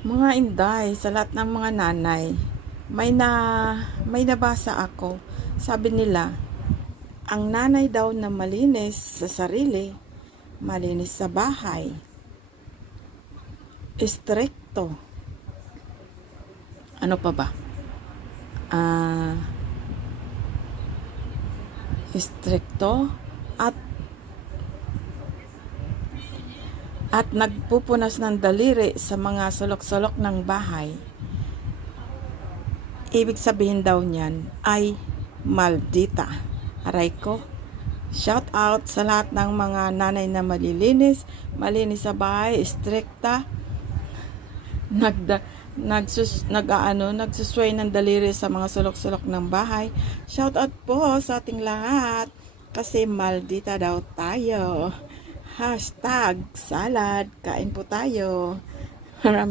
Mga inday, sa lahat ng mga nanay, may nabasa ako. Sabi nila, ang nanay daw na malinis sa sarili, malinis sa bahay, istrikto. Ano pa ba? Ah, istrikto at nagpupunas ng daliri sa mga sulok-sulok ng bahay. Ibig sabihin daw niyan ay maldita. Aray ko. Shout out sa lahat ng mga nanay na malinis sa bahay, strikta, nagsusway ng daliri sa mga sulok-sulok ng bahay. Shout out po sa ating lahat kasi maldita daw tayo. Hashtag salad, kain po tayo.